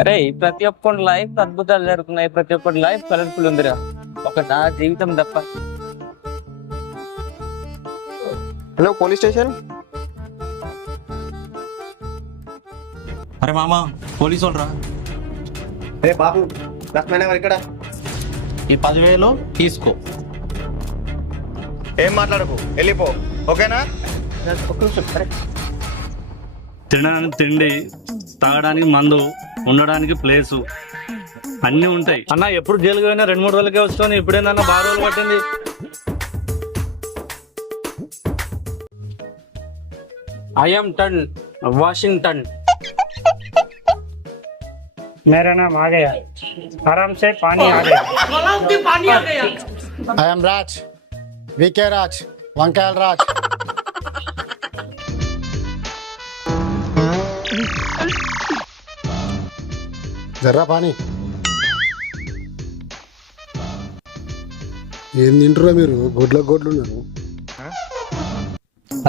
అరే ప్రతి ఒక్కరి లైఫ్ అద్భుతాలు జరుగుతున్నాయి, ప్రతి ఒక్కరి లైఫ్ కలర్ఫుల్ ఉందిరా. ఒక నా జీవితం తప్ప. Hello police station. అరే మామ పోలీసు వాళ్ళరా. అరే బాబు లక్ష్మణ్ ఎవరు ఇక్కడ? ఈ 10,000 తీసుకో. ఏం మాట్లాడకు, వెళ్ళిపో. ఓకేనా? ఒక్క నిమిషం. అరే తినడానికి తిండి, తాగడానికి మందు, ఉండడానికి ప్లేసు అన్నీ ఉంటాయి అన్న. ఎప్పుడు జైలుకి పోయినా 2-3 రోజులకే వస్తాను. ఇప్పుడేందన్నా బాగా రోజులు పట్టింది. ఐఎమ్ టన్ వాషింగ్టన్. मेरा नाम आ गया, आराम से पानी आ गया। I am Raj, VK Raj, Vankal Raj. జర్రా pani. ఏం తింటురా మీరు? గొడ్లు ఉన్నారు.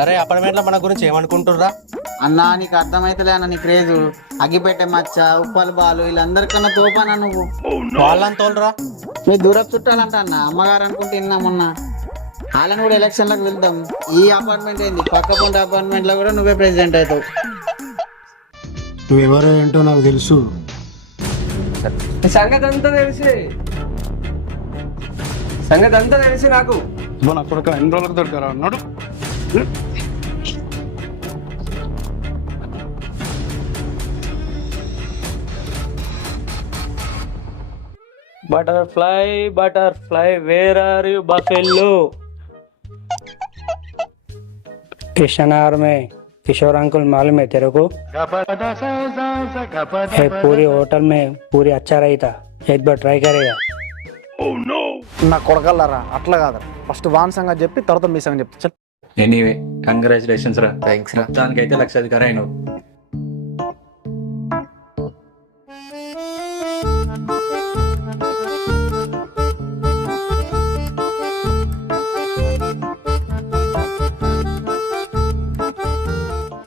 అరే అపార్ట్మెంట్లో మన గురించి ఏమనుకుంటుర్రా? అన్నా నీకు అర్థమైతలే అన్న నీ క్రేజు. అగ్గిపెట్టే మచ్చ, ఉప్పల్ బాలు వీళ్ళందరికన్నా తోపానా నువ్వు. వాళ్ళని తోలరా. మీ దూరపు చుట్టాలంట అన్న, అమ్మగారు అనుకుంటే విన్నా మొన్న. వాళ్ళని కూడా ఎలక్షన్లకు వెళ్దాం. ఈ అపార్ట్మెంట్ ఏంది, పక్క పొంట అపార్ట్మెంట్ లో కూడా నువ్వే ప్రెసిడెంట్ అవుతావు. నువ్వెవరో ఏంటో నాకు తెలుసు. సంగతి అంతా తెలిసి నాకు. నా కొడుకు ఎన్ని రోజులకు దొరికారా అన్నాడు. Butterfly butterfly where are you buffalo? किशनहार में किशोर अंकुल मालूम है तेरे को? है पूरी होटल में पूरी अच्छा रही था, एक बार ट्राई करेगा? నా కొడకల్లారా, అట్లా కాదు. ఫస్ట్ వాన్ సంగతి చెప్పి తర్వాత మీ సంగతి చెప్తా. ఎనీవే కంగ్రాచులేషన్స్ రా. థ్యాంక్స్ రా. దానికైతే 1,00,000 అయినావు.